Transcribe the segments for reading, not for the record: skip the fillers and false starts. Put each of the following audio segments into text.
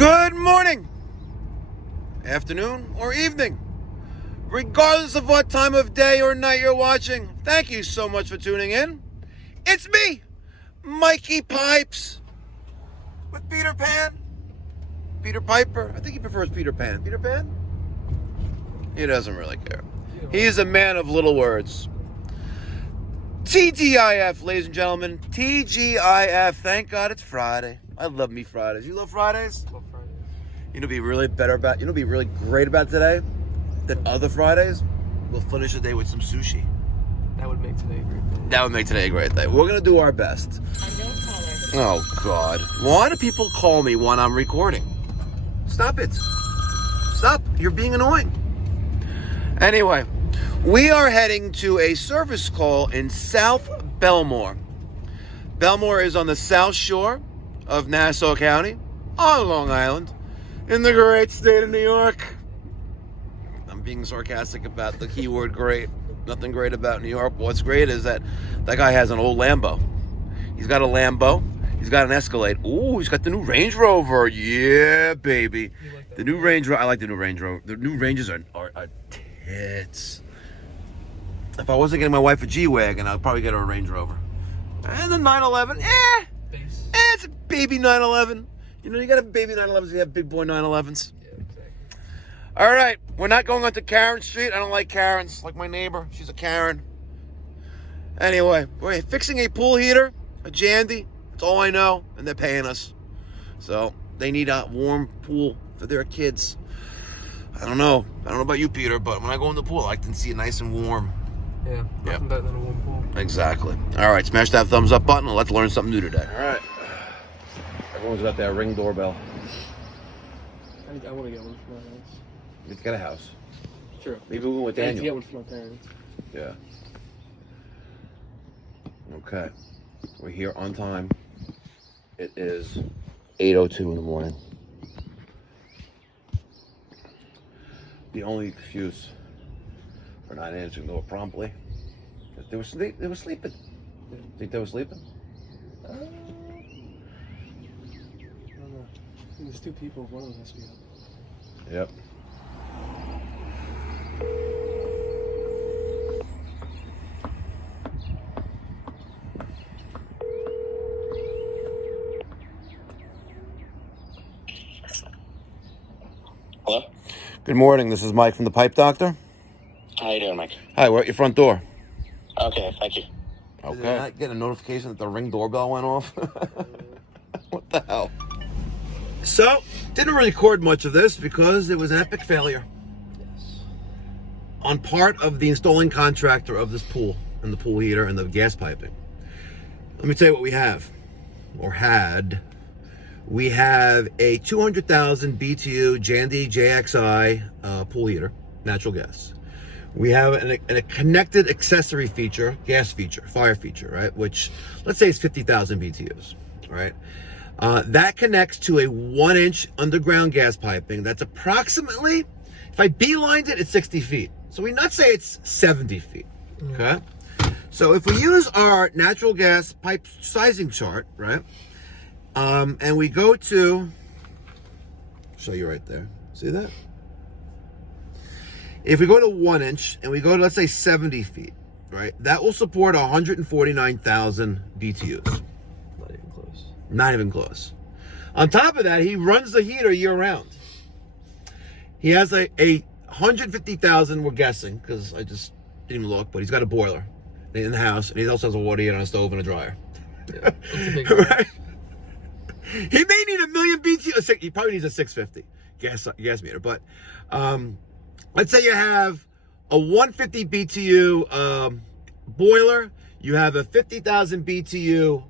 Good morning, afternoon, or evening. Regardless of what time of day or night you're watching, thank you so much for tuning in. It's me, Mikey Pipes, with Peter Pan. Peter Piper. I think he prefers Peter Pan. Peter Pan? He doesn't really care. He is a man of little words. TGIF, ladies and gentlemen. TGIF. Thank God it's Friday. I love me Fridays. You love Fridays? Love Fridays. You know, be really really great about today than other Fridays. We'll finish the day with some sushi. That would make today a great day. That would make today a great day. We're gonna do our best. Oh God! Why do people call me when I'm recording? Stop it! Stop! You're being annoying. Anyway, we are heading to a service call in South Belmore. Belmore is on the south shore of Nassau County, on Long Island, in the great state of New York. I'm being sarcastic about the keyword great. Nothing great about New York. What's great is that guy has an old Lambo. He's got a Lambo. He's got an Escalade. Ooh, he's got the new Range Rover. Yeah, baby. Like the new Range Rover. I like the new Range Rover. The new Ranges are tits. If I wasn't getting my wife a G-Wagon, I'd probably get her a Range Rover. And the 911, it's a baby 911. You know, you got to have baby 911s, you have big boy 911s. Yeah, exactly. All right, we're not going onto Karen Street. I don't like Karens, like my neighbor. She's a Karen. Anyway, we're fixing a pool heater, a Jandy. That's all I know, and they're paying us. So they need a warm pool for their kids. I don't know about you, Peter, but when I go in the pool, I like to see it nice and warm. Yeah, nothing better than a warm pool. Exactly. All right, smash that thumbs up button and let's learn something new today. All right. Everyone's got that Ring doorbell. I want to get one for my house. You got a house. Sure. Maybe we went with I need to Daniel. get one for my parents. Yeah. Okay. We're here on time. It is 8:02 in the morning. The only excuse for not answering the door promptly is they were sleeping. Think they were sleeping? I don't know. There's two people. One of them has to be up. Yep. Hello? Good morning. This is Mike from the Pipe Doctor. How you doing, Mike? Hi, we're at your front door. Okay, thank you. Okay. Did I not get a notification that the Ring doorbell went off? What the hell? So, didn't record much of this because it was an epic failure. Yes. On part of the installing contractor of this pool and the pool heater and the gas piping. Let me tell you what we have, or had. We have a 200,000 BTU Jandy JXI pool heater, natural gas. We have a connected accessory feature, gas feature, fire feature, right? Which, let's say it's 50,000 BTUs, right? That connects to a 1-inch underground gas piping. That's approximately, if I beelined it, it's 60 feet. So we not say it's 70 feet, okay? So if we use our natural gas pipe sizing chart, right? And we go to, show you right there. See that? If we go to 1-inch and we go to, let's say, 70 feet, right? That will support 149,000 BTUs. Not even close. Not even close. On top of that, he runs the heater year round. He has a 150,000, we're guessing, because I just didn't even look, but he's got a boiler in the house, and he also has a water heater on a stove and a dryer. Yeah, it's a big right? He may need 1 million BTU. He probably needs a 650 gas meter, but let's say you have a 150 BTU boiler. You have a 50,000 BTU,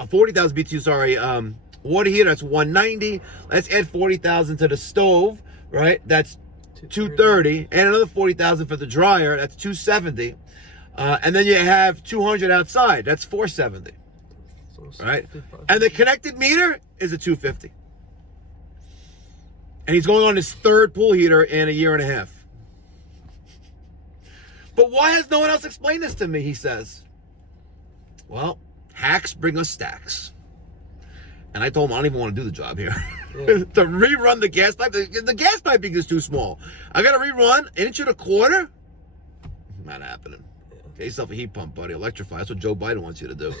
a 40,000 BTU, sorry, water heater. That's 190. Let's add 40,000 to the stove, right? That's 230, and another 40,000 for the dryer. That's 270. And then you have 200 outside. That's 470. Right? And the connected meter is a 250. And he's going on his third pool heater in 1.5 years. But why has no one else explained this to me, he says. Well, hacks bring us stacks. And I told him I don't even want to do the job here. to rerun the gas pipe. The gas piping is too small. I got to rerun 1.25 inch. Not happening. Get yourself a heat pump, buddy. Electrify. That's what Joe Biden wants you to do.